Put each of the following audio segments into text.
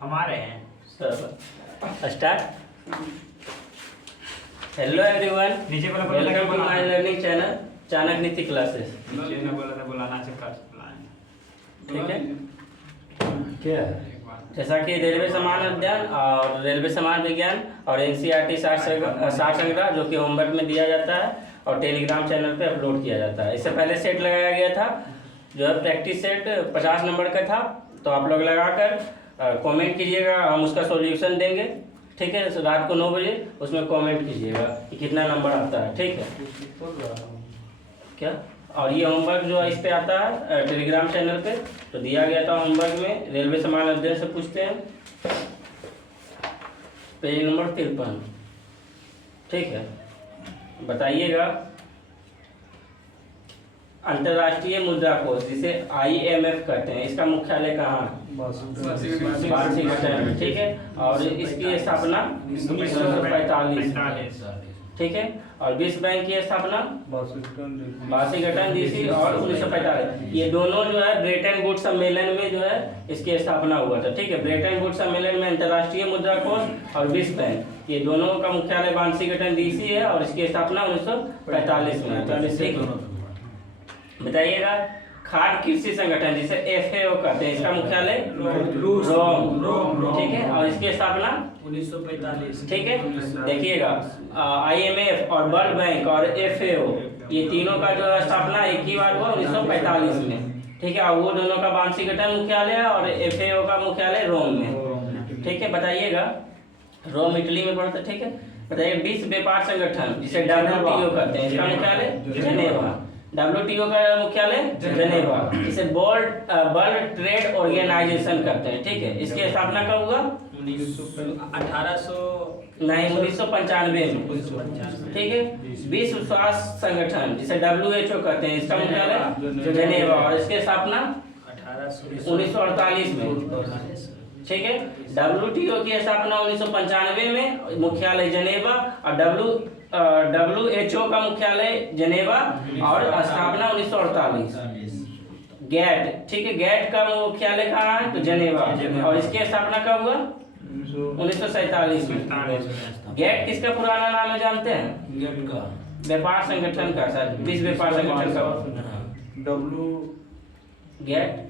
हमारे हैं। Start. Hello everyone, नीचे वाला welcome to my learning channel Chanakya Classes. नीचे ने बोला था बुलाना से कर बुलाएं। ठीक है, क्या जैसा कि रेलवे सामान अध्ययन और रेलवे सामान विज्ञान और एनसीईआरटी सार संग्रह जो कि होमवर्क में दिया जाता है और टेलीग्राम चैनल पे अपलोड किया जाता है। इससे पहले सेट लगाया गया था जो है प्रैक्टिस सेट 50 नंबर का था, तो आप लोग लगाकर कमेंट कीजिएगा, हम उसका सॉल्यूशन देंगे। ठीक है, तो रात को 9 बजे उसमें कमेंट कीजिएगा कि कितना नंबर आता है। ठीक है क्या, और ये होमवर्क जो है इस पे आता है टेलीग्राम चैनल पे, तो दिया गया था होमवर्क में रेलवे सामान अध्ययन से पूछते हैं, पेज नंबर 53। ठीक है, बताइएगा अंतर्राष्ट्रीय मुद्रा कोष जिसे IMF कहते हैं, इसका मुख्यालय कहाँ है? वाशिंगटन। ठीक है, और इसकी स्थापना 1945। ठीक है, और विश्व बैंक की स्थापना वाशिंगटन DC और 1945। ये दोनों जो है ब्रेटन वुड्स सम्मेलन में जो है इसकी स्थापना हुआ था। ठीक है, ब्रेटन वुड्स सम्मेलन में अंतर्राष्ट्रीय मुद्रा कोष और विश्व बैंक ये दोनों का मुख्यालय वाशिंगटन DC है और इसकी स्थापना 1945 में। ठीक है, बताइएगा खाद्य कृषि संगठन जिसे FAO कहते हैं, इसका मुख्यालय रोम। ठीक है, और इसकी स्थापना 1945। ठीक है, देखिएगा IMF और वर्ल्ड बैंक और FAO ये तीनों का जो है स्थापना एक ही बार हुआ 1945 में। ठीक है, और वो दोनों का वाशिंगटन मुख्यालय है और FAO का मुख्यालय रोम में। ठीक है, बताइएगा रोम इटली में पड़ता है। ठीक है, बताइए विश्व व्यापार संगठन जिसे WTO कहते हैं, इसका मुख्यालय जेनेवा। WTO का मुख्यालय जेनेवा, इसे वर्ल्ड ट्रेड ऑर्गेनाइजेशन कहते हैं। ठीक है, इसकी स्थापना कब हुआ? 1995 में। ठीक है, विश्व स्वास्थ्य संगठन जिसे WHO कहते हैं, इसका मुख्यालय जेनेवा और इसकी स्थापना 1948 में। ठीक है, WTO की स्थापना 1995 में, मुख्यालय जेनेवा, और WHO का मुख्यालय जेनेवा और स्थापना 1948। गैट, ठीक है, गैट का मुख्यालय कहाँ है? तो जेनेवा, और इसकी स्थापना कब हुआ? 1947 में। गैट किसका पुराना नाम है जानते हैं? व्यापार संगठन का, सर विश्व व्यापार संगठन का गैट।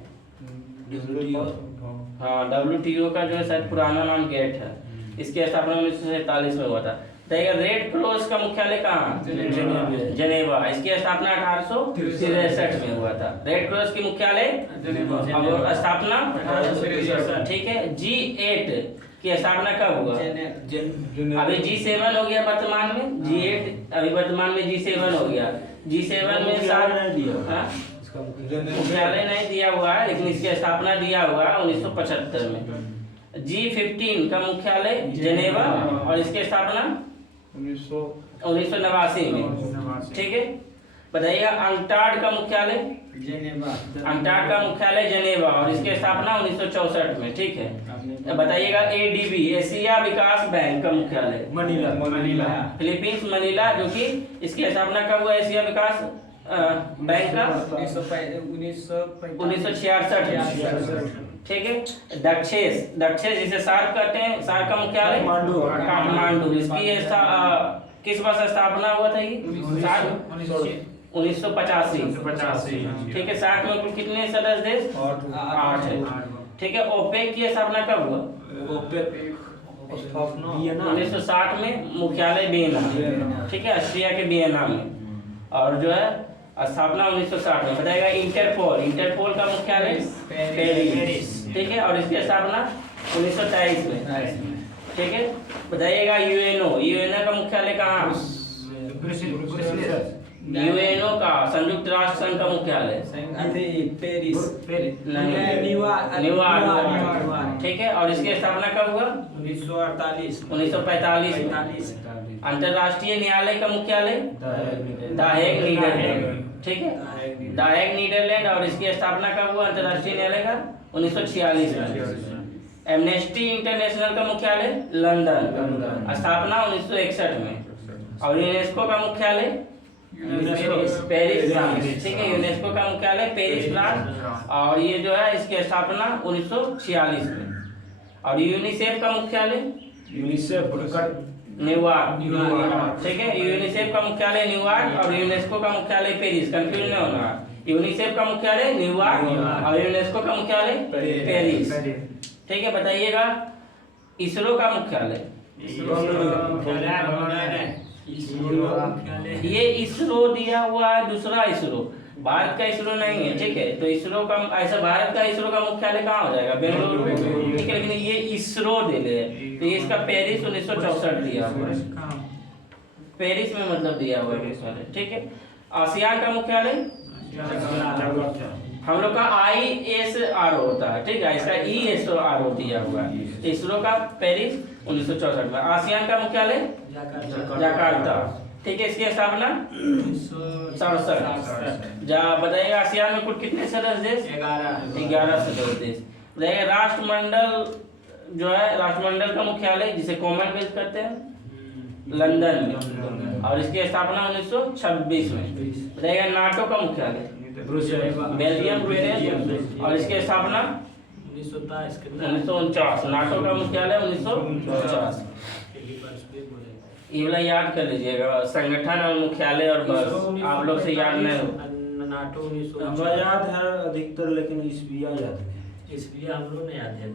हाँ, WTO का जो है शायद पुराना नाम गैट है। इसकी स्थापना 1947 में हुआ था। देखिए रेड क्रॉस का मुख्यालय कहाँ? जेनेवा, इसकी स्थापना 1863 में हुआ था। रेड क्रॉस की मुख्यालय और स्थापना। ठीक है, G8 की स्थापना कब हुआ? अभी G7 हो गया वर्तमान में, G8 अभी वर्तमान में G7 हो गया। G7 में मुख्यालय नहीं दिया हुआ है, लेकिन इसकी स्थापना दिया हुआ है 1975 में। G15 का मुख्यालय जेनेवा और इसकी स्थापना 1989 में। ठीक है, बताइए अंटार्ड का मुख्यालय अंटार्ड का मुख्यालय जेनेवा और इसकी स्थापना 1964 में। ठीक है, बताइएगा ADB एशिया विकास बैंक का मुख्यालय मनीला, फिलीपींस मनीला, जो कि इसकी स्थापना कब हुआ? एशिया विकास बैंक का 1966। ठीक है, दक्षेस जिसे सार्क कहते हैं, सार्क का मुख्यालय काठमांडू। इसकी किस वर्ष स्थापना हुआ था? ये 1985। ठीक है, सार्क में कुल कितने सदस्य देश? 8 है। ठीक है, ओपेक की स्थापना कब हुआ? 1960 में, मुख्यालय वियना। ठीक है, ऑस्ट्रिया के वियना में, और जो है स्थापना 1960 में। बताएगा इंटरपोल का मुख्यालय पेरिस। ठीक है, और इसकी स्थापना 1923 में। ठीक है, बताइएगा यूएनओ का मुख्यालय कहाँ? यूएनओ का संयुक्त राष्ट्र संघ का मुख्यालय पेरिस, न्यूयॉर्क। ठीक है, और इसकी स्थापना कब हुआ? 1945 में। अंतर्राष्ट्रीय न्यायालय का मुख्यालय द हेग नीदरलैंड। ठीक है, द हेग नीदरलैंड, और इसकी स्थापना कब हुआ अंतर्राष्ट्रीय न्यायालय का? 1946 में। एमनेस्टी इंटरनेशनल का मुख्यालय लंदन, स्थापना 1961 में। और यूनेस्को का मुख्यालय पेरिस फ्रांस। ठीक है, यूनेस्को का मुख्यालय पेरिस फ्रांस, और ये जो है इसकी स्थापना 1946 में। और यूनिसेफ का मुख्यालय यूनिसेफ न्यूयॉर्क, ठीक है। यूनिसेफ का मुख्यालय न्यूयॉर्क और यूनेस्को का मुख्यालय पेरिस, कंफ्यूज नहीं होना। यूनिसेफ का मुख्यालय न्यूयॉर्क और यूनेस्को का मुख्यालय पेरिस, ठीक है। बताइएगा इसरो का मुख्यालय। ये इसरो दिया हुआ है, दूसरा इसरो, भारत का इसरो नहीं है, ठीक है। तो इसरो का ऐसा भारत का इसरो का मुख्यालय कहाँ हो जाएगा, बेंगलुरु, ठीक है। लेकिन ये इसरो दे ले, तो ये इसका पेरिस 1964 दिया हुआ है, पेरिस में मतलब दिया हुआ है, ठीक है। आसियान का मुख्यालय हम लोग का ISRO होता है, ठीक है। इसका ESRO दिया हुआ है। इसरो का पेरिस 1964 में। आसियान का मुख्यालय जकार्ता, ठीक है। इसकी स्थापना 67। बताइएगा आसियान में कुल कितने सदस्य देश, 11 सदस्य देश। बताइए राष्ट्रमंडल जो है, राष्ट्रमंडल का मुख्यालय जिसे कॉमनवेल्थ कहते हैं, लंदन में, और इसकी स्थापना 1926 में। बताइएगा नाटो का मुख्यालय बेल्जियम, ब्रिटेन, और इसकी स्थापना 1949। नाटो का मुख्यालय 1949। ये वाला याद कर लीजिएगा, संगठन और मुख्यालय और बस, आप लोग से याद नहीं हो। नाटो याद है अधिकतर, लेकिन ईस्विया याद नहीं, इसलिए हम लोग ने याद है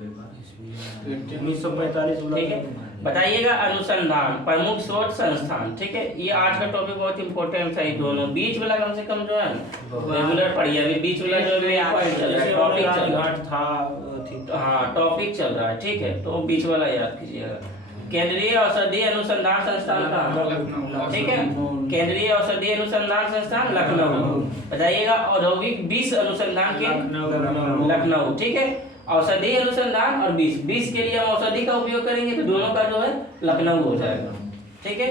1945। ठीक है। बताइएगा अनुसंधान प्रमुख शोध संस्थान, ठीक है। ये आज का टॉपिक बहुत इंपॉर्टेंट है। दोनों बीच वाला कम से कम जो है रेगुलर पढ़िए, अभी बीच वाला जो है पॉइंट चल रहा है, टॉपिक चल रहा है, हाँ टॉपिक चल रहा है, ठीक है। तो बीच वाला याद कीजिएगा। केंद्रीय औषधि अनुसंधान संस्थान का, ठीक है। केंद्रीय औषधि अनुसंधान संस्थान लखनऊ। बताइएगा औद्योगिक विष अनुसंधान केंद्र लखनऊ, ठीक है। औषधि अनुसंधान और विष के लिए हम औषधि का उपयोग करेंगे, तो दोनों का जो है लखनऊ हो जाएगा, ठीक है।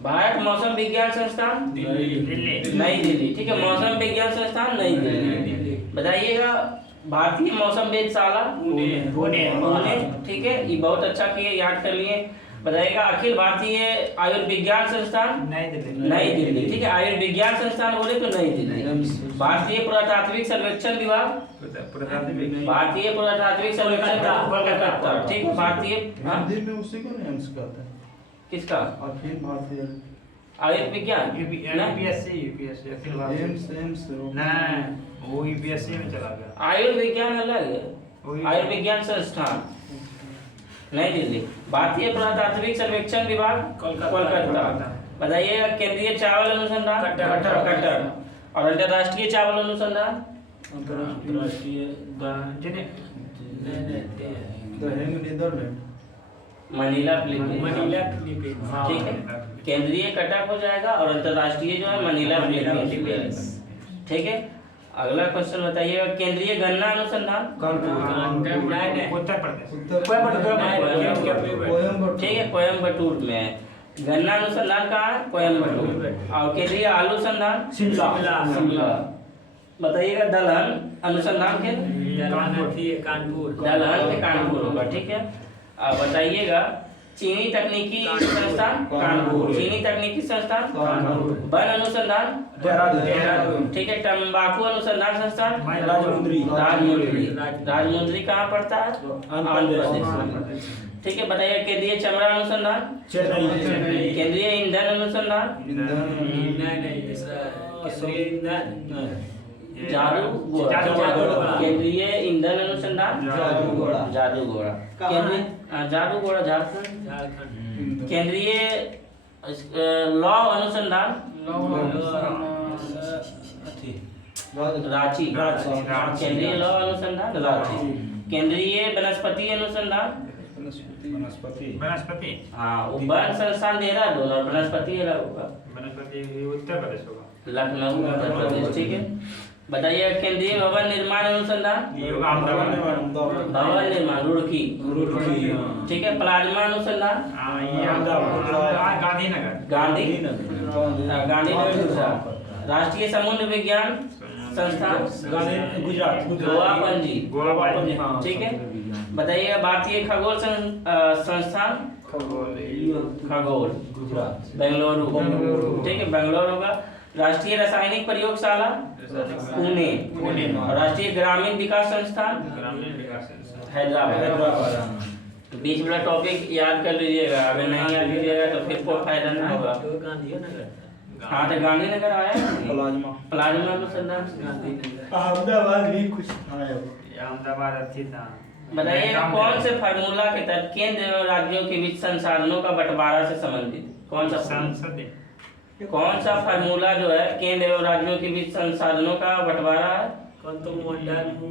भारत मौसम विज्ञान संस्थान नई दिल्ली, ठीक है। मौसम विज्ञान संस्थान नई दिल्ली। बताइएगा भारतीय मौसम वेधशाला पुणे, ठीक है। ये बहुत अच्छा किए, याद कर लिए। बताइएगा अखिल भारतीय आयुर्विज्ञान संस्थान नई दिल्ली, ठीक है। आयुर्विज्ञान संस्थान बोले तो नई दिल्ली। भारतीय पुरातात्विक सर्वेक्षण विभाग, भारतीय पुरातात्विक सर्वेक्षण कोलकाता, ठीक है। भारतीय में उसी को नहीं एम्स कहते हैं, किसका, अखिल भारतीय आयुर्विज्ञान यूपीएससी अखिल भारतीय एम्स वो यूपीएससी में चला गया। आयुर्विज्ञान अलग है, आयुर्विज्ञान संस्थान नई दिल्ली। भारतीय पुरातात्विक सर्वेक्षण विभाग कोलकाता। बताइए केंद्रीय चावल अनुसंधान कटर, और अंतरराष्ट्रीय चावल अनुसंधान अंतरराष्ट्रीय मनीला फिलीपींस, ठीक है। केंद्रीय कटक हो जाएगा और अंतरराष्ट्रीय जो है मनीला फिलीपींस, ठीक है। अगला क्वेश्चन बताइएगा केंद्रीय गन्ना अनुसंधान उत्तर प्रदेश, ठीक है। कोयम्बटूर में है। गन्ना अनुसंधान कहाँ है, कोयम्बटूर। और केंद्रीय आलू अनुसंधान शिमला। बताइएगा दलहन अनुसंधान के दलहन के कानपुर होगा, ठीक है। बताइएगा चीनी तकनीकी संस्थान कानपुर, चीनी तकनीकी संस्थान वन अनुसंधान देहरादून, ठीक है। तंबाकू अनुसंधान संस्थान राजमुंद्री कहाँ पड़ता है, आंध्र प्रदेश, ठीक है। बताइए केंद्रीय चमड़ा अनुसंधान चेन्नई, केंद्रीय ईंधन अनुसंधान केंद्रीय ईंधन अनुसंधान जादूगोड़ा, जादूगोड़ा झारखंड। केंद्रीय लॉ अनुसंधान रांची, केंद्रीय लॉ अनुसंधान रांची। केंद्रीय वनस्पति अनुसंधान वनस्पति, हाँ वन संस्थान देहरादून और वनस्पति वनस्पति उत्तर प्रदेश होगा, लखनऊ उत्तर प्रदेश, ठीक है। बताइए केंद्रीय भवन निर्माण अनुसंधान भवन निर्माण रुड़की, ठीक है। प्लाज्मा अनुसंधान गांधीनगर गुजरात। राष्ट्रीय समुद्र विज्ञान संस्थान गुजरात, गोवा पणजी, ठीक है। बताइए भारतीय खगोल संस्थान खगोल गुजरात, बेंगलुरु, ठीक है। बेंगलोर होगा। राष्ट्रीय रासायनिक प्रयोगशाला पुणे। राष्ट्रीय ग्रामीण विकास संस्थान हैदराबाद। तो बीच वाला टॉपिक याद कर लीजिएगा, अगर नहीं याद कीजिएगा तो फिर कोई फायदा नहीं होगा। हाँ तो गांधीनगर आया प्लाज्मा प्लाज्मा अनुसंधान अहमदाबाद भी कुछ था ये अहमदाबाद अच्छी था। बताइए कौन से फार्मूला के तहत केंद्र एवं राज्यों के बीच संसाधनों का बंटवारा से संबंधित कौन सा संसद कौन सा फार्मूला जो है केंद्र एवं राज्यों के बीच संसाधनों का बंटवारा है?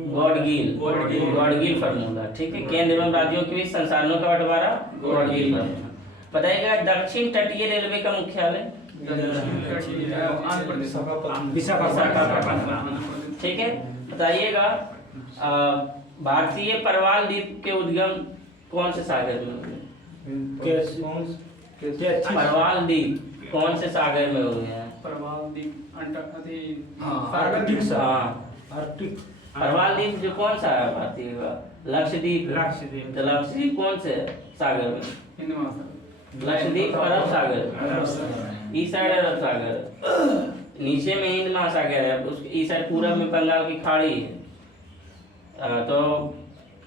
गॉडगिल फार्मूला। ठीक है, केंद्र एवं राज्यों के बीच संसाधनों का बंटवारा गॉडगिल फार्मूला। बताइएगा दक्षिण तटीय रेलवे का मुख्यालय? विशाखापट्टनम। ठीक है, बताइएगा भारतीय परवाल द्वीप के उद्गम कौन से सागर में हुए? परवाल द्वीप कौन से सागर में हुए हैं? परवाल द्वीप जो कौन सा है भारतीय का? लक्षद्वीप। तो लक्षद्वीप कौन से सागर में? लक्षद्वीप अरब सागर, इस साइड अरब सागर, नीचे में हिंद महासागर है, उसके इस साइड पूरब में बंगाल की खाड़ी है। तो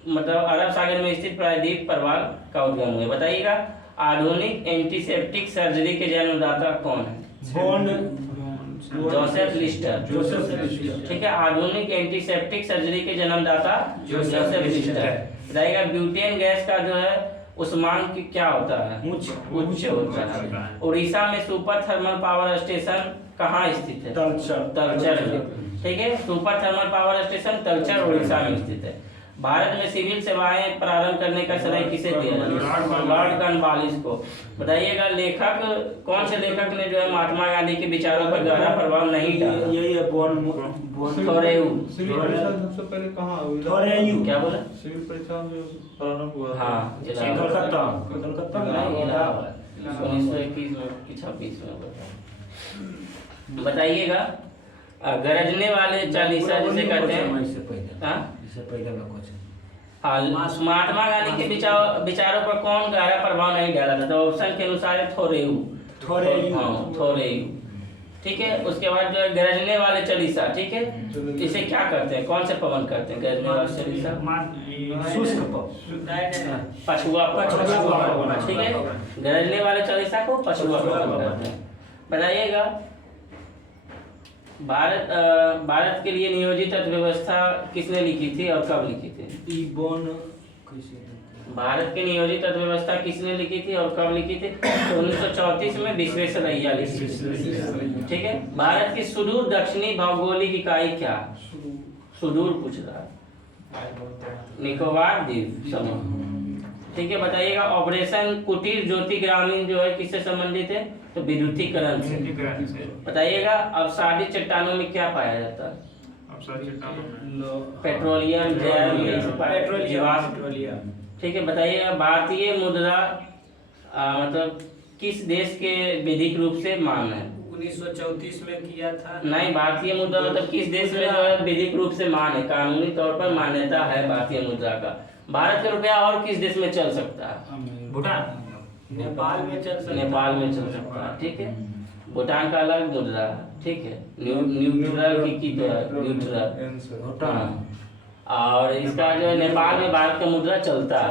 मतलब अरब सागर में स्थित प्रायद्वीप परवाल का उद्गम हुआ। बताइएगा आधुनिक एंटीसेप्टिक सर्जरी के जन्मदाता कौन है? Joseph Lister. ठीक है, आधुनिक एंटीसेप्टिक सर्जरी के जन्मदाता जोसेफ लिस्टर। बताइएगा ब्यूटेन गैस का जो है उष्मांक क्या होता है? उच्च होता है। उड़ीसा में सुपर थर्मल पावर स्टेशन कहाँ स्थित है? तलचर में। ठीक है, super thermal power station Talcher Orissa में स्थित है। भारत में सिविल सेवाएं प्रारंभ करने का श्रेय किसे दिया? लॉर्ड कॉर्नवालिस को। बताइएगा लेखक कौन से लेखक ने जो है महात्मा गांधी के विचारों पर गहरा प्रभाव नहीं डाला? यही है थोरेउ। सिविल परीक्षा सबसे पहले कहाँ हुई? क्या बोला? सिविल परीक्षा जो प्रारंभ हुआ था। हाँ, कलकत्ता नहीं, इलाहाबाद 1921 में कि 26 में बताया। बताइएगा गरजने वाले चालीसा जिसे कहते हैं, इससे पहले का कुछ महात्मा गांधी के विचारों पर कौन गहरा प्रभाव नहीं डाला था? तो ऑप्शन के अनुसार है थोरेउ। ठीक है, उसके बाद जो है गरजने वाले चालीसा। ठीक है, इसे क्या करते हैं, कौन से पवन करते हैं? गरजने वाले चालीसा पछुआ पवन। ठीक है, गरजने वाले चालीसा को पछुआ पवन करते हैं। बताइएगा भारत के लिए नियोजित अर्थव्यवस्था किसने लिखी थी और कब लिखी थी? भारत की नियोजित अर्थव्यवस्था किसने लिखी थी और कब लिखी थी? 1934 में विश्वेश्वरैया लिखी थी। ठीक है, भारत की सुदूर दक्षिणी भौगोलिक इकाई क्या? सुदूर पूछ रहा है, निकोबार द्वीप समूह। ठीक है, बताइएगा ऑपरेशन कुटीर ज्योति ग्रामीण जो है किससे संबंधित है? तो विद्युतीकरण से। बताइएगा अवसादी चट्टानों में क्या पाया जाता है? पेट्रोलियम, जीवाश्म। ठीक है, बताइएगा भारतीय मुद्रा मतलब किस देश के विधिक रूप से मान्य है? 1934 में किया था। नहीं, भारतीय मुद्रा मतलब किस देश में जो है विधिक रूप से मान्य है, कानूनी तौर पर मान्यता है भारतीय मुद्रा का? भारत का रुपया और किस देश में चल सकता है? भूटान, नेपाल में चल सकता है। ठीक है, भूटान का अलग मुद्रा है। ठीक है, न्यूट्रल की तो है न्यूट्रल। और इसका जो है नेपाल में भारत का मुद्रा चलता है,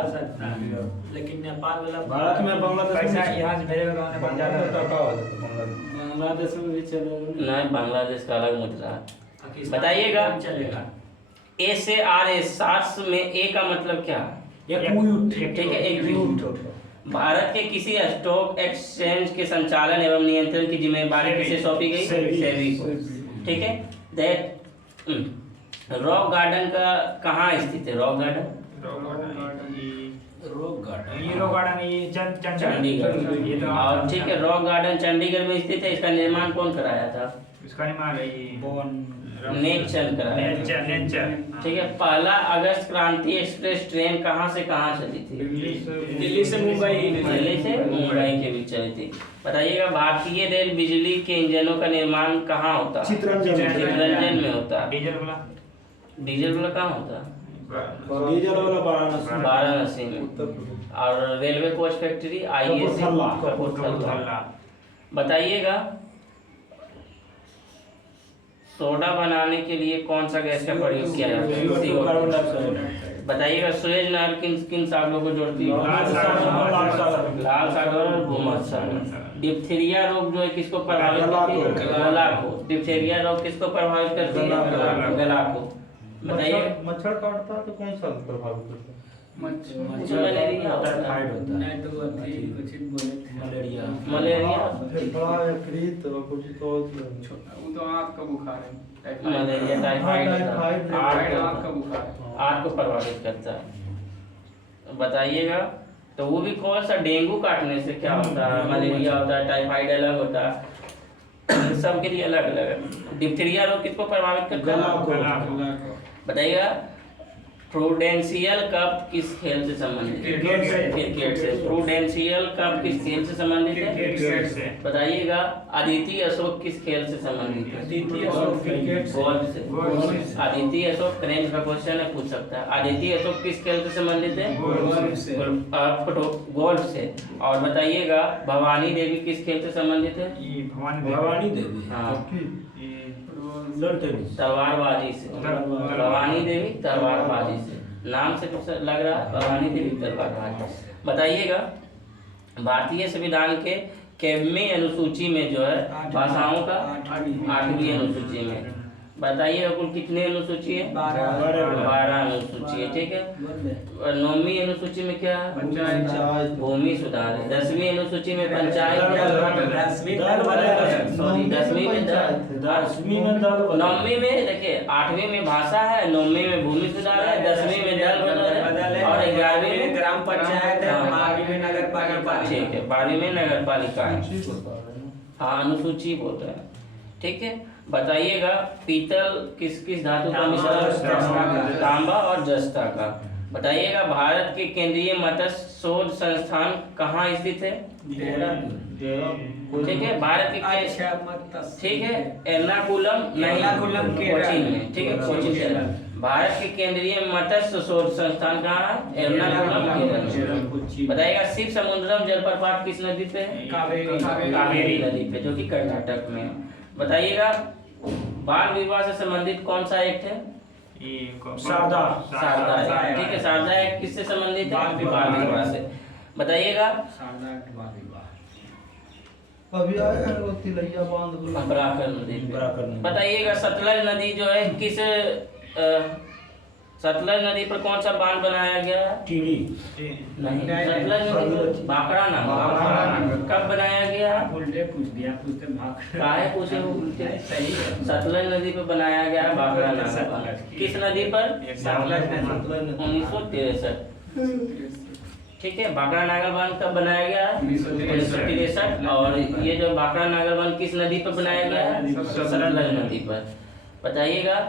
लेकिन नेपाल वाला भारत में बांग्लादेश यहाँ से भेजेगा नेपाल जाता बांग्लादेश में भी चलेगा। नहीं, बांग्लादेश का अलग मुद्रा है। बताइएगा चलेगा। ए से आर एस 7 में ए का मतलब क्या? ठीक है, एक भारत के किसी स्टॉक एक्सचेंज के संचालन एवं नियंत्रण की जिम्मेदारी किसे सौंपी गई? सेबी को। ठीक है, रॉक गार्डन का कहाँ स्थित है? Rock garden Chandigarh. और ठीक है, रॉक गार्डन चंडीगढ़ में स्थित है। इसका निर्माण कौन कराया था? इसका निर्माण नेचर कराया। ठीक है, 1 अगस्त क्रांति एक्सप्रेस ट्रेन कहाँ से कहाँ चली थी? दिल्ली से मुंबई। दिल्ली से मुंबई के बीच चली थी। बताइएगा भारतीय रेल बिजली के इंजनों का निर्माण कहाँ होता है? चित्तरंजन में होता है। डीजल वाला कहाँ होता है? वाराणसी में। और railway coach factory ISC Kapurthala. बताइएगा सोडा बनाने के लिए कौन सा गैस का प्रयोग किया जाता है? बताइएगा सुएज नहर किन किन सागरों को जोड़ती है? लाल सागर। लाल सागर और भूमध्य सागर। डिप्थीरिया रोग जो है किसको प्रभावित करती है? गला को। डिप्थीरिया रोग किसको प्रभावित करती है? गला को। बताइए। मच्छर काटता है तो कौन सा प्रभावित करता है? मलेरिया होता है। टाइफाइड होता है, नहीं तो वो थी कुछ बोले थे मलेरिया। मलेरिया फेफड़ा यकृत और कुछ तो वो तो आँख का बुखार है मलेरिया टाइफाइड टाइफाइड आँख का बुखार है आँख को प्रभावित करता है। बताइएगा तो वो भी कौन सा? डेंगू काटने से क्या होता है? मलेरिया होता है, टाइफाइड अलग होता है, सबके लिए अलग अलग है। डिप्थीरिया रोग किसको प्रभावित करता है? बताइएगा प्रूडेंशियल कप किस खेल से संबंधित है? क्रिकेट से। प्रूडेंशियल कप किस खेल से संबंधित है? क्रिकेट से। बताइएगा अदिति अशोक किस खेल से संबंधित है? अदिति अशोक क्रिकेट से। गोल्फ से। गोल्फ से। अदिति अशोक करेंट का क्वेश्चन है, पूछ सकता है। अदिति अशोक किस खेल से संबंधित है? गोल्फ से। गोल्फ से। और बताइएगा भवानी देवी किस खेल से संबंधित है? ये भवानी देवी। हाँ लन टेनिस। तलवारबाजी से। भवानी देवी तलवारबाजी से। नाम से कुछ लग रहा है भवानी देवी तलवारबाजी। बताइएगा भारतीय संविधान के केवमी अनुसूची में जो है भाषाओं का 8वीं अनुसूची में बताइएगा कुल कितने अनुसूची है? 12 अनुसूची है। ठीक है। 9वीं अनुसूची में क्या है? पंचायत भूमि सुधार है। 10वीं अनुसूची में पंचायत। सॉरी 10वीं में दल। 10वीं में दल। 9वीं में देखिए 8वीं में भाषा है, 9वीं में भूमि सुधार है, 10वीं में दल बदल है और 11वीं में ग्राम पंचायत है, 12वीं में नगर पालिका। ठीक है 12वीं में नगर पालिका है। हाँ अनुसूची बोलते हैं। ठीक है। बताइएगा पीतल किस किस धातु का मिश्रण? तांबा और जस्ता का। बताइएगा भारत के केंद्रीय मत्स्य शोध संस्थान कहाँ स्थित है? ठीक है भारत के ठीक है एर्नाकुलम एर्नाकुलम कोचीन में। ठीक है कोचीन केरल। भारत के केंद्रीय मत्स्य शोध संस्थान कहाँ है? एर्नाकुलम केरल। बताइएगा शिव समुद्रम जलप्रपात किस नदी पे है? कावेरी नदी पे जो कि कर्नाटक में है। बताइएगा बाल विवाह से संबंधित कौन सा एक्ट है? शारदा। शारदा एक्ट। ठीक है शारदा एक्ट किससे संबंधित है? बाल विवाह से। बताइएगा अभी आया है वो तिलैया बांध बराकर नदी पे। बराकर नदी। बताइएगा सतलज नदी जो है किस सतलज नदी पर कौन सा बांध बनाया गया है? टीडी। नहीं सतलज नदी पर भाखड़ा नाम कब बनाया गया? उल्टे पूछ दिया, पूछते भाग काहे पूछे वो उल्टे? सही है। सतलज नदी पर बनाया गया है भाखड़ा नाम। किस नदी पर? सतलज नदी। 1963। ठीक है भाखड़ा नागर बांध कब बनाया गया? 1963। और ये जो भाखड़ा नागर बांध किस नदी पर बनाया गया है? सतलज नदी पर। बताइएगा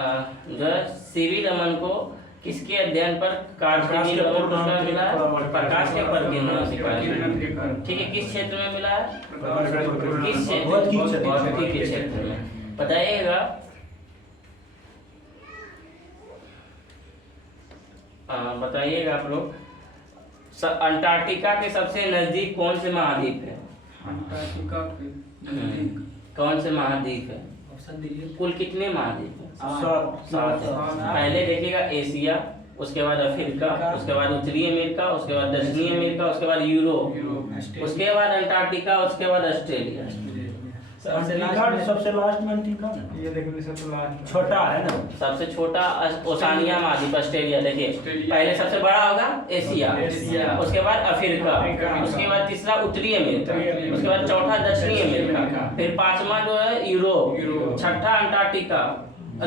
जो सीवी रमन को किसके अध्ययन पर कार्नेगी नोबेल पुरस्कार मिला है? प्रकाश के प्रकीर्णन। ठीक है किस क्षेत्र में मिला है? किस क्षेत्र? भौतिकी के क्षेत्र में। बताइएगा बताइएगा आप लोग अंटार्कटिका के सबसे नजदीक कौन से महाद्वीप है? अंटार्कटिका कौन से महाद्वीप है? ऑप्शन दीजिए। कुल कितने महाद्वीप है? 7 है। पहले देखिएगा एशिया, उसके बाद अफ्रीका, उसके बाद उत्तरी अमेरिका, उसके बाद दक्षिणी अमेरिका, उसके बाद यूरोप, उसके बाद अंटार्कटिका, उसके बाद ऑस्ट्रेलिया। सबसे लास्ट में अंटार्कटिका ना? ये देखो सबसे लास्ट छोटा है ना? सबसे छोटा ओशानिया महाद्वीप ऑस्ट्रेलिया। देखिए पहले सबसे बड़ा होगा एशिया, उसके बाद अफ्रीका, उसके बाद तीसरा उत्तरी अमेरिका, उसके बाद चौथा दक्षिणी अमेरिका, फिर 5वां जो है यूरोप, छठा अंटार्कटिका,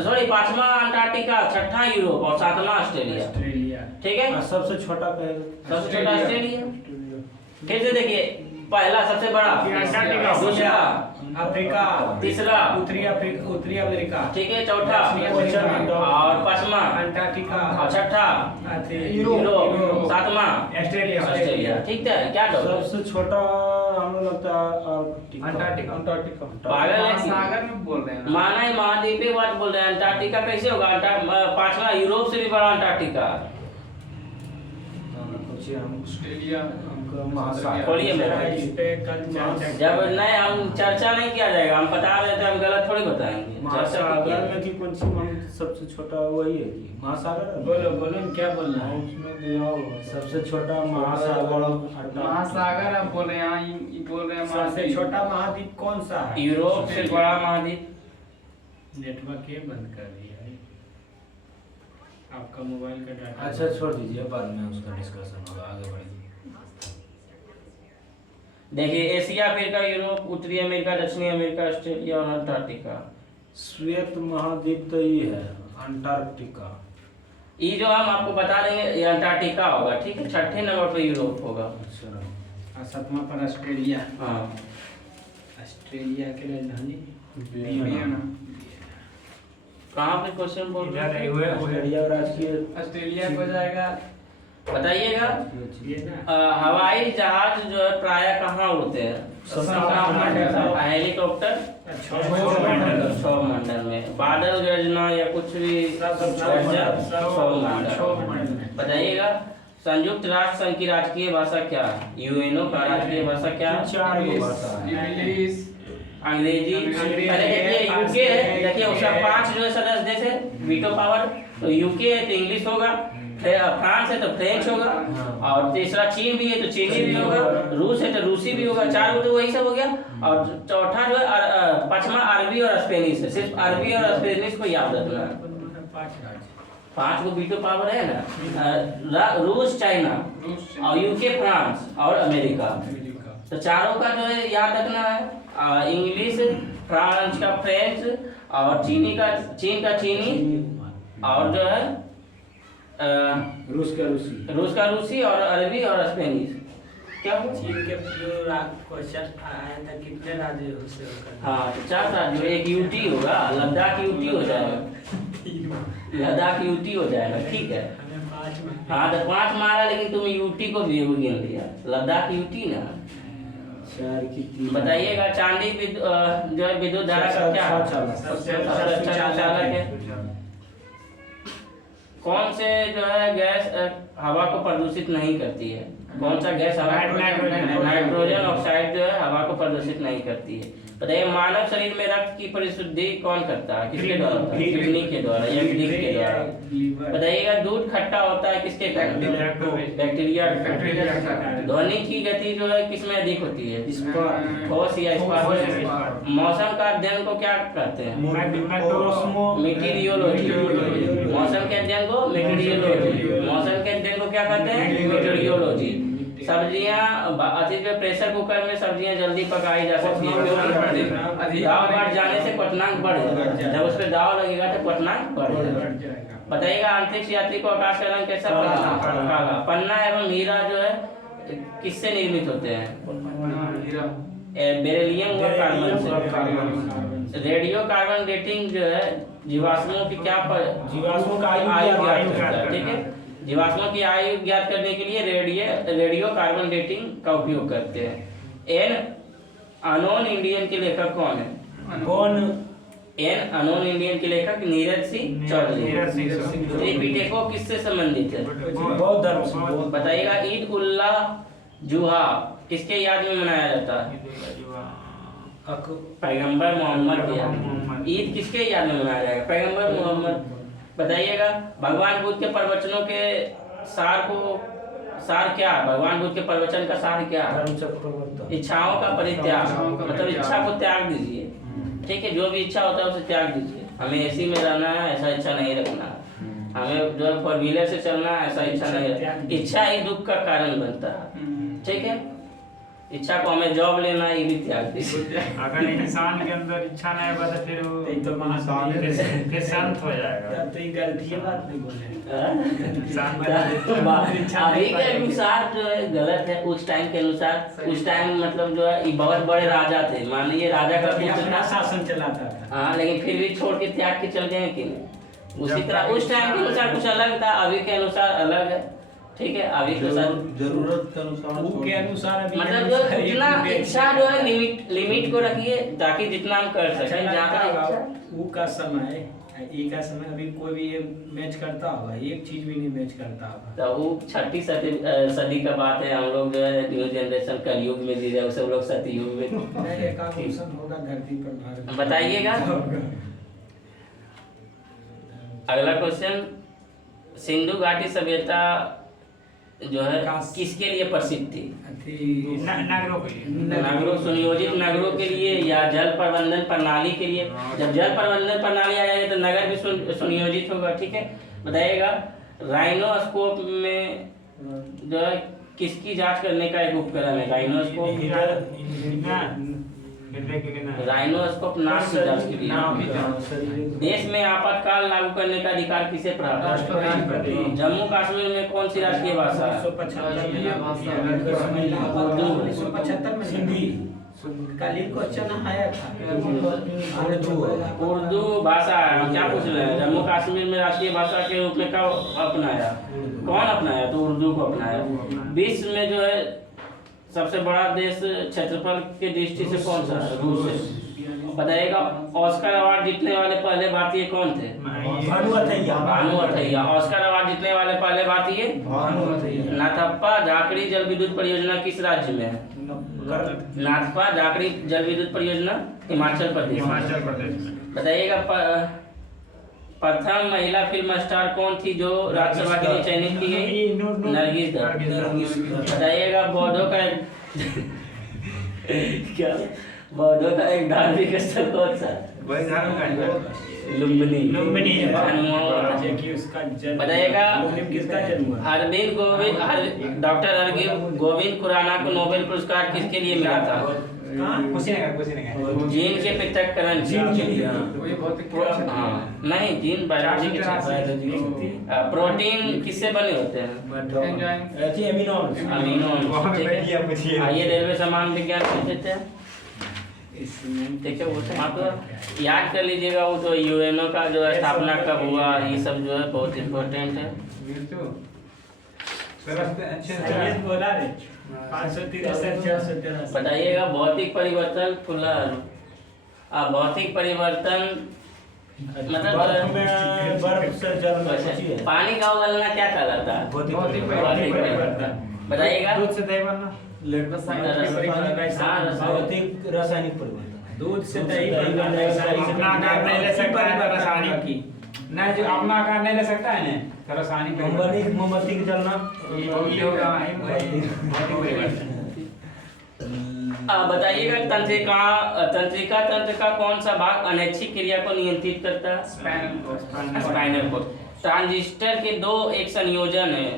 सॉरी 5वां अंटार्कटिका, छठा यूरोप और 7वां ऑस्ट्रेलिया। ठीक है सबसे छोटा कहेगा? सबसे छोटा ऑस्ट्रेलिया। फिर से देखिए पहला सबसे बड़ा अंटार्कटिका, दूसरा अफ्रीका, तीसरा उत्तरी अफ्रीका, उत्तरी अमेरिका, ठीक है चौथा और 5वां अंटार्कटिका और छठा यूरोप, 7वां ऑस्ट्रेलिया। ठीक है क्या डॉक्टर? सबसे छोटा हमें लगता है अंटार्कटिका। पागल है कि? सागर में बोल रहे हैं ना। माना है महाद्वीप की बात बोल रहे हैं। अंटार्कटिका कैसे होगा? 5वां यूरोप से भी बड़ा अंटार्कटिका। बच्चे हम ऑस्ट्रेलिया हमको महासागर खोलिए मेरा। इस पे कल चर्चा जब नहीं हम चर्चा नहीं किया जाएगा, हम बता रहे थे, हम गलत थोड़ी बताएंगे। चर्चा महासागर किया में कि कौन सी सबसे छोटा वही है कि महासागर है? बोलो बोलो न, क्या बोलना है? उसमें दिया हुआ सबसे छोटा महासागर महासागर आप बोल रहे हैं, यहाँ ये बोल रहे हैं सबसे महाद्वीप। छोटा महाद्वीप कौन सा है? यूरोप से बड़ा महाद्वीप। नेटवर्क ये बंद कर दिया है आपका मोबाइल का डाटा। अच्छा छोड़ दीजिए, बाद में उसका डिस्कशन होगा, आगे बढ़िए। देखिए, एशिया, अफ्रीका, यूरोप, उत्तरी अमेरिका, दक्षिणी अमेरिका, ऑस्ट्रेलिया और अंटार्कटिका। श्वेत महाद्वीप तो ये है अंटार्कटिका। ये जो हम आपको बता देंगे ये अंटार्कटिका होगा, ठीक है। छठे नंबर पे यूरोप होगा। अच्छा और सातवां पर ऑस्ट्रेलिया। हाँ, ऑस्ट्रेलिया की राजधानी वियना। कहाँ पे क्वेश्चन बोल रहे हैं? ऑस्ट्रेलिया राजकीय ऑस्ट्रेलिया को जाएगा। बताइएगा। ये ना हवाई जहाज जो है प्राय कहाँ उड़ते हैं? हेलीकॉप्टर सौरमंडल में, बादल गर्जना या कुछ भी सौरमंडल। बताइएगा, संयुक्त राष्ट्र संघ की राजकीय भाषा क्या है? यूएनओ का राजकीय भाषा क्या है? 4 गो भाषा है। इंग्लिश, अंग्रेजी। पहले देखिए यूके है, देखिए उसका 5 जो है सदस्य देश है, वीटो पावर। तो यूके है तो इंग्लिश होगा, फ्रांस है तो फ्रेंच होगा, और तीसरा चीन भी है तो चीनी भी होगा, रूस है तो रूसी भी होगा। 4 गो तो वही सब हो गया। और चौथा जो है पांचवा अरबी और स्पेनिश है। सिर्फ अरबी और स्पेनिश को याद रखना है। 5 गो वीटो पावर है ना, रूस, चाइना और यूके, फ्रांस और अमेरिका। तो चारों का जो है याद रखना है। इंग्लिश, फ्रांस का फ्रेंच और चीन का चीनी, और जो है रूस का रूसी और अरबी और स्पेनिश। क्या हुआ? चीन के जो क्वेश्चन आया था कितने राज्य उससे होकर? हाँ, तो 4 राज्य, एक यूटी होगा, लद्दाख यूटी हो जाएगा, लद्दाख यूटी हो जाएगा, ठीक है। हमें 5 में हाँ, तो 5 मारा, लेकिन तुम यूटी को भी गिन लिया, लद्दाख यूटी ना। 4 की 3। बताइएगा, चांदी जो है विद्युत धारा का क्या है? सबसे अच्छा चालक है। कौन से जो है गैस हवा को प्रदूषित नहीं करती है? कौन सा गैस हवा को? नाइट्रोजन ऑक्साइड जो है हवा को प्रदूषित नहीं करती है। बताइए, मानव शरीर में रक्त की परिशुद्धि कौन करता है? किसके द्वारा होता है? किडनी के द्वारा या लिवर के द्वारा। बताइएगा, दूध खट्टा होता है किसके कारण? बैक्टीरिया। ध्वनि की गति जो है किसमें अधिक होती है? ठोस या इस्पात। मौसम का अध्ययन को क्या कहते हैं? मीटीरियोलॉजी। मौसम के अध्ययन को मीटीरियोलॉजी। मौसम के अध्ययन को क्या कहते हैं? मीटीरियोलॉजी। सब्जियां अधिक प्रेशर कुकर में सब्जियां जल्दी पकाई जा सकती है, क्योंकि दाव बढ़ जाने से क्वथनांक बढ़ जाएगा। जब उस पर दाव लगेगा तो क्वथनांक बढ़ जाएगा। बताइएगा, अंतरिक्ष यात्री को आकाश का रंग कैसा काला? पन्ना एवं हीरा जो है किससे निर्मित होते हैं? बेरिलियम और कार्बन से। रेडियो कार्बन डेटिंग जो है जीवाश्मों की जीवाश्मों का आयु ज्ञात करता है, ठीक है। जीवाश्मों की आयु ज्ञात करने के लिए रेडियो कार्बन डेटिंग का उपयोग करते हैं। एन अनोन इंडियन के लेखक कौन है? एन अनोन इंडियन के लेखक नीरज सिंह चौधरी। त्रिपिटको किससे संबंधित है? बौद्ध धर्म से। बताइएगा, ईद उल जुहा किसके याद में मनाया जाता है? पैगंबर मोहम्मद के याद में। ईद किसके याद में मनाया जाएगा? पैगंबर मोहम्मद। बताइएगा, भगवान बुद्ध के प्रवचनों के सार क्या है? भगवान बुद्ध के प्रवचन का सार क्या है? इच्छाओं का परित्याग। मतलब इच्छा को त्याग दीजिए, ठीक है। जो भी इच्छा होता है उसे त्याग दीजिए। हमें एसी में रहना है, ऐसा इच्छा नहीं रखना है। हमें जो है 4 व्हीलर से चलना है, ऐसा इच्छा नहीं रखना। इच्छा ही दुख का कारण बनता है, ठीक है। इच्छा को हमें जॉब लेना है, ये भी त्याग दीजिए। अगर इंसान के अंदर इच्छा नहीं होगा तो फिर वो फिर शांत हो जाएगा। तो ये गलती बात नहीं बोले। अभी के अनुसार जो है गलत है, उस टाइम के अनुसार। उस टाइम मतलब जो है बहुत बड़े राजा थे, मान लीजिए राजा का अपना शासन चलाता था। हाँ, लेकिन फिर भी छोड़ के त्याग के चल गए कि नहीं? उसी तरह उस टाइम के अनुसार कुछ अलग था, अभी के अनुसार अलग है, ठीक है। अभी के अनुसार जरूरत के अनुसार के अनुसार अभी मतलब जो जितना इच्छा जो है लिमिट को रखिए, ताकि जितना हम कर सकें। ज्यादा वो का समय ई का समय अभी कोई भी ये मैच करता होगा, एक चीज भी नहीं मैच करता होगा। तो वो 6ठी सदी का बात है। हम लोग जो है न्यू जनरेशन कलयुग में जी रहे, सब लोग सतयुग में। नहीं, एक आभूषण होगा धरती पर भारत। बताइएगा। अगला क्वेश्चन, सिंधु घाटी सभ्यता जो है किसके लिए प्रसिद्ध थी? नगरों के लिए। नगरों, सुनियोजित नगरों के लिए या जल प्रबंधन प्रणाली के लिए? जब जल प्रबंधन प्रणाली आ जाएगी तो नगर भी सुनियोजित होगा। ठीक है, बताइएगा। राइनोस्कोप में जो है किसकी जांच करने का एक उपकरण है? राइनोस्कोप, राइनोस्कोप नाक की जांच के लिए। देश में आपातकाल लागू करने का अधिकार किसे प्राप्त है? जम्मू कश्मीर में कौन सी राष्ट्रीय भाषा है? 1975 में हिंदी कल ही क्वेश्चन आया था। उर्दू भाषा है। हम क्या पूछ रहे हैं? जम्मू कश्मीर में राष्ट्रीय भाषा के रूप में कब अपनाया? कौन अपनाया? तो उर्दू को अपनाया। विश्व में जो है सबसे बड़ा देश क्षेत्रफल के दृष्टि से कौन सा है? रूस है। बताइएगा। ऑस्कर अवार्ड जीतने वाले पहले भारतीय कौन थे? भानु अथैया। ऑस्कर अवार्ड जीतने वाले पहले भारतीय? नाथप्पा जाखड़ी जल विद्युत परियोजना किस राज्य में है? नाथप्पा जाखड़ी जल विद्युत परियोजना हिमाचल प्रदेश में। बताइएगा। प्रथम महिला फिल्म स्टार कौन थी जो राज्यसभा के लिए चयनित की गई? नरगिस दत्त। बताइएगा। बौद्धों का क्या बौद्धों का एक धार्मिक स्थल कौन सा? लुम्बिनी। बताइएगा। किसका जन्म हुआ? अरविंद गोविंद, डॉक्टर अरविंद गोविंद खुराना को नोबेल पुरस्कार किसके लिए मिला था? जीन के पृथक्करण के लिए। हाँ, नहीं, जीन बायोलॉजी के क्षेत्र में। प्रोटीन किससे बने होते हैं? अमीनो। आइए, रेलवे सामान विज्ञान कहते हैं। ठीक है, वो तो आप याद कर लीजिएगा। वो तो यूएनओ का जो है स्थापना कब हुआ, ये सब जो है बहुत इम्पोर्टेंट है। बताइएगा। भौतिक परिवर्तन खुला, भौतिक परिवर्तन मतलब बर्फ से जल में पानी का उबलना क्या कहलाता है? भौतिक परिवर्तन। बताइएगा। दूध से दही बनना। भौतिक रासायनिक परिवर्तन। दूध से दही अपना आकार नहीं ले सकता है तो रासायनिक की। नहीं, जो अपना आकार नहीं ले सकता है ना तो रासायनिक मोमबत्ती के जलना ये होगा भौतिक परिवर्तन। बताइएगा। तंत्रिका तंत्र का कौन सा भाग अनैच्छिक क्रिया को नियंत्रित करता है? Spinal cord. ट्रांजिस्टर के दो एक संयोजन है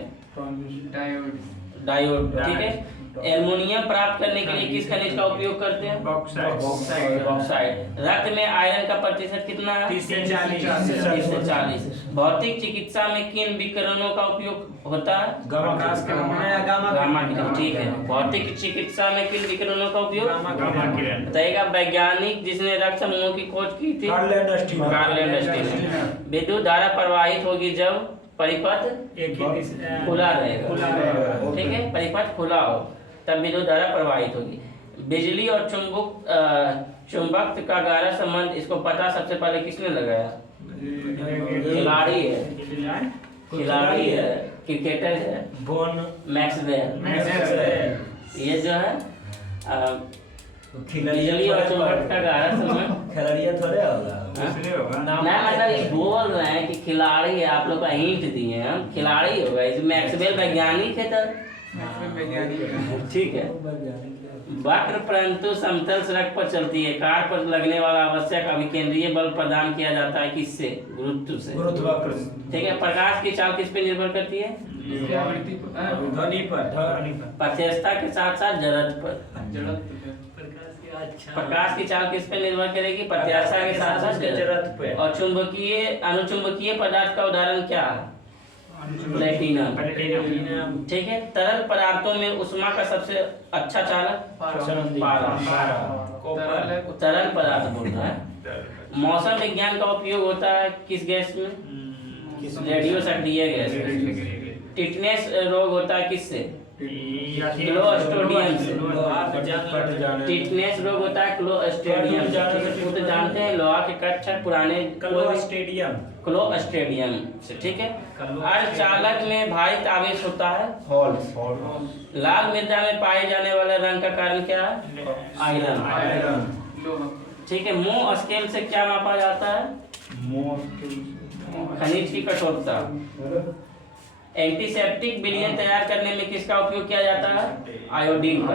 डायोड। ठीक है। एल्युमिनियम प्राप्त करने के लिए किस खनिज का उपयोग करते हैं? बॉक्साइट। रक्त में आयरन का प्रतिशत कितना है? 30 से 40। 30 से 40। भौतिक चिकित्सा में किन विकिरणों का उपयोग होता है? गामा किरण। ठीक है। भौतिक चिकित्सा में किन विकिरणों का उपयोग? गामा किरण। बताइएगा। वैज्ञानिक जिसने रक्त समूहों की खोज की थी? कार्ल लैंडस्टीन। विद्युत धारा प्रवाहित होगी जब परिपथ खुला रहेगा। ठीक है, परिपथ खुला हो तब विद्युत धारा प्रवाहित होगी। बिजली और चुंबक का गहरा संबंध, इसको पता सबसे पहले किसने लगाया? खिलाड़ी है, क्रिकेटर है, मैक्सवेल। ये जो है बिजली और चुंबक का गहरा संबंध खिलाड़िया थोड़े होगा। नहीं, मतलब ये बोल रहे हैं कि खिलाड़ी है। आप लोग का हिंट दिए हैं, खिलाड़ी होगा। इस मैक्सवेल वैज्ञानिक है तो ठीक है। वक्र परंतु समतल सड़क पर चलती है। कार पर लगने वाला आवश्यक अभिकेंद्रीय बल प्रदान किया जाता है किससे? गुरुत्व से। ठीक है। प्रकाश की चाल किस पे निर्भर करती है? ध्वनि पर। प्रत्यक्षता के साथ साथ जड़त्व पर। प्रकाश की चाल किस पे निर्भर करेगी? प्रत्याशा के साथ साथ जड़त्व पे। और चुंबकीय अनुचुंबकीय पदार्थ का उदाहरण क्या है? प्लेटिनम। ठीक है। तरल पदार्थों में ऊष्मा का सबसे अच्छा चालक पारा। तरल पदार्थ बोलता है। मौसम विज्ञान का उपयोग होता है किस गैस में? रेडियो सक्रिय गैस। टिटनेस रोग होता है किससे? क्लोस्ट्रिडियम से। कट जाने टिटनेस रोग होता है क्लोस्ट्रिडियम से। वो तो जानते हैं लोहा के कट छट पुराने स्टेडियम क्लोस्ट्रिडियम से, ठीक है। अर्धचालक में भारित आवेश होता है हॉल्स। लाल मृदा में पाए जाने वाले रंग का कारण क्या है? आयरन, ठीक है। मोह स्केल से क्या मापा जाता है? खनिज की कठोरता। एंटीसेप्टिक विलयन तैयार करने में किसका उपयोग किया जाता है? आयोडीन का।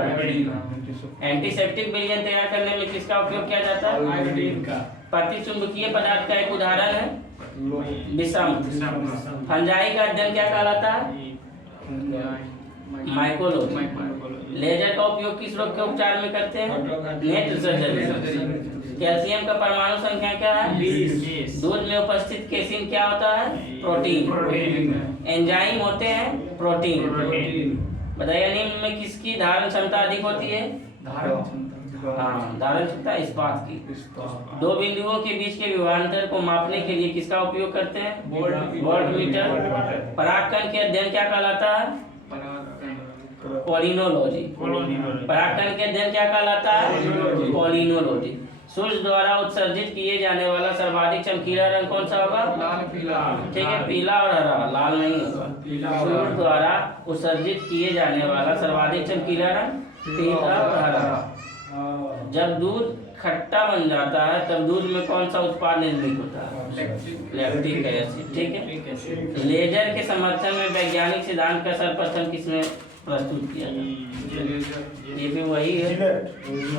एंटीसेप्टिक विलयन तैयार करने में किसका उपयोग किया जाता है? आयोडीन का। प्रतिचुंबकीय पदार्थ का एक उदाहरण है विषम। फंजाई का अध्ययन क्या कहलाता है? माइकोलॉजी। लेजर का उपयोग किस रोग के उपचार में करते हैं? नेत्र सर्जरी। कैल्शियम का परमाणु संख्या क्या है? 20। दूध में उपस्थित केसिन क्या होता है? प्रोटीन। एंजाइम होते हैं प्रोटीन। बताइए निम्न में किसकी धारण क्षमता अधिक होती है? हाँ, धारण क्षमता इस्पात की। दो बिंदुओं के बीच के विभवांतर को मापने के लिए किसका उपयोग करते हैं? वोल्टमीटर। परागकण के अध्ययन क्या कहलाता है? पोलिनोलॉजी। परागकण के अध्ययन क्या कहलाता है? पोलिनोलॉजी। सूर्य द्वारा उत्सर्जित किए जाने वाला सर्वाधिक चमकीला रंग कौन सा होगा? लाल पीला। ठीक है, पीला और हरा, लाल नहीं होगा। सूर्य द्वारा उत्सर्जित किए जाने वाला सर्वाधिक चमकीला रंग पीला और हरा। जब दूध खट्टा बन जाता है तब दूध में कौन सा उत्पाद निर्मित होता है? लैक्टिक एसिड, ठीक है। लेजर के समर्थन में वैज्ञानिक सिद्धांत का सर्वप्रथम किसने प्रस्तुत किया था? ये भी वही है,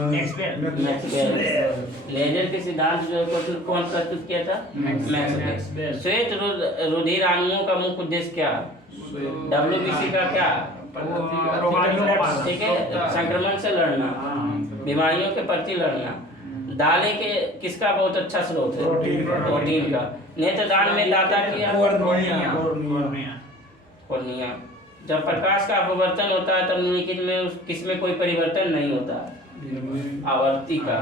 मैक्सवेल। लेजर के सिद्धांत जो है कौन प्रस्तुत किया था? मैक्सवेल। श्वेत रुधिर अणुओं का मुख्य उद्देश्य क्या है? WBC का क्या? ठीक है, संक्रमण से लड़ना, बीमारियों के प्रति लड़ना। दालें के किसका बहुत अच्छा स्रोत है? प्रोटीन का। नेत्रदान में दाता किया कॉर्निया। जब प्रकाश का अपवर्तन होता है तब निकित में किसमें कोई परिवर्तन नहीं होता? आवर्ती का।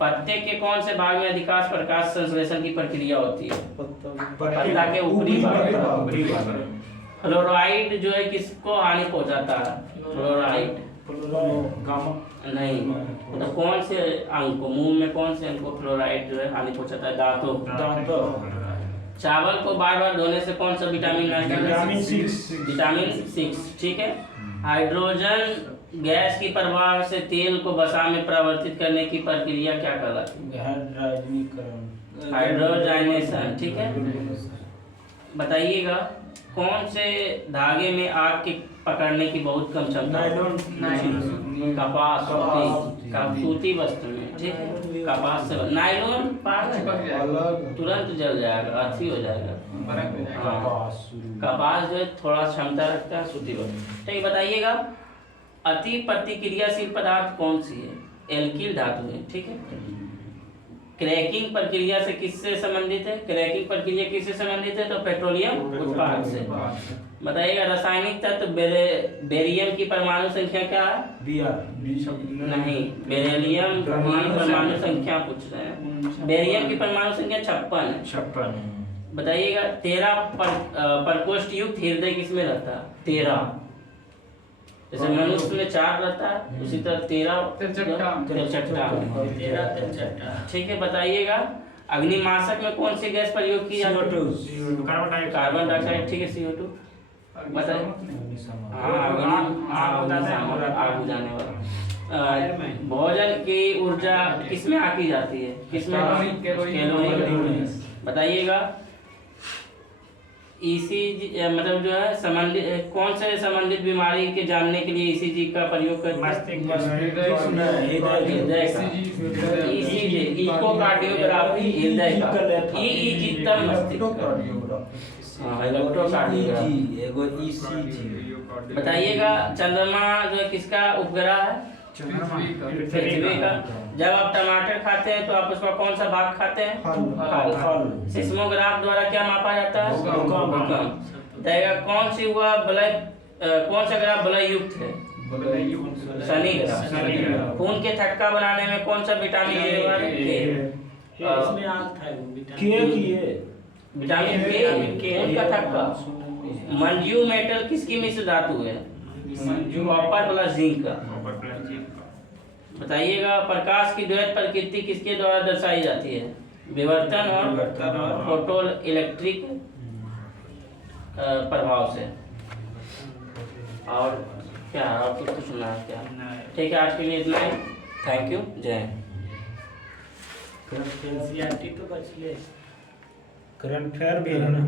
पत्ते के कौन से भाग में अधिकांश प्रकाश संश्लेषण की प्रक्रिया होती है? पत्ता के ऊपरी भाग। फ्लोराइड जो है किसको हानि पहुंचाता है? फ्लोराइड नहीं, तो कौन से अंग को, मुंह में कौन से अंग को फ्लोराइड जो है हानि पहुंचाता है? दांतों। चावल को बार बार धोने से कौन सा विटामिन विटामिन 6, ठीक है। हाइड्रोजन गैस की प्रवाह से तेल को वसा में परिवर्तित करने की प्रक्रिया क्या कहलाती है? हाइड्रोजाइनेशन, ठीक है। बताइएगा कौन से धागे में आग के पकड़ने की बहुत कम क्षमता है? कपास, सूती वस्त्र में, ठीक है। कपास से नायलॉन तुरंत जल जाएगा, अथी हो जाएगा। हाँ, कपास जो है थोड़ा क्षमता रखता है, सूती वस्त्र। ठीक, बताइएगा अति प्रतिक्रियाशील पदार्थ कौन सी है? एल्किल धातु है, ठीक है। क्रैकिंग प्रक्रिया से किससे संबंधित है? क्रैकिंग प्रक्रिया किससे संबंधित है? तो पेट्रोलियम उत्पाद से। बताइएगा रासायनिक तत्व बेरियम की परमाणु संख्या क्या है? नहीं, बेरिलियम की परमाणु संख्या पूछ रहे हैं। बेरियम की परमाणु संख्या 56 है। बताइएगा 13 प्रकोष्ठ युक्त हृदय किसमें रहता है? 13। जैसे मनुष्य में 4 रहता है, उसी तरह 13 तिलचट्टा, ठीक है। बताइएगा अग्निमाशक में कौन सी गैस प्रयोग की जाती है? कार्बन डाइऑक्साइड, ठीक है। CO2। बताइए आग बुझाने वाला। भोजन की ऊर्जा किसमें आकी जाती है? किसमें? कैलोरी। बताइएगा ECG मतलब जो है संबंधित कौन से संबंधित बीमारी के जानने के लिए ECG का प्रयोग करते हैं? ECG इकोकार्डियोग्राफी हृदय का। EEG तब मस्तिष्क। बताइएगा चंद्रमा जो है किसका उपग्रह है? पृथ्वी का। जब आप टमाटर खाते हैं तो आप उसका कौन सा भाग खाते हैं? फल। सिस्मोग्राफ द्वारा क्या मापा जाता है? भूकंप। बताइएगा कौन सी हुआ कौन सा ग्राफ बलय युक्त है? शनि ग्राफ। खून के थक्का बनाने में कौन सा विटामिन विटामिन के? खून का थक्का। मंड्यू मेटल किसकी मिश्र धातु है? कॉपर प्लस जिंक का। कॉपर प्लस जिंक का। बताइएगा प्रकाश की द्वैत प्रकृति किसके द्वारा दर्शाई जाती है? विवर्तन और फोटो इलेक्ट्रिक प्रभाव से। और क्या और कुछ सुना है क्या? ठीक है, आज के लिए इतना ही। थैंक यू, जय हिंद। एनसीईआरटी तो बच गए। करंट फेयर भी है ना।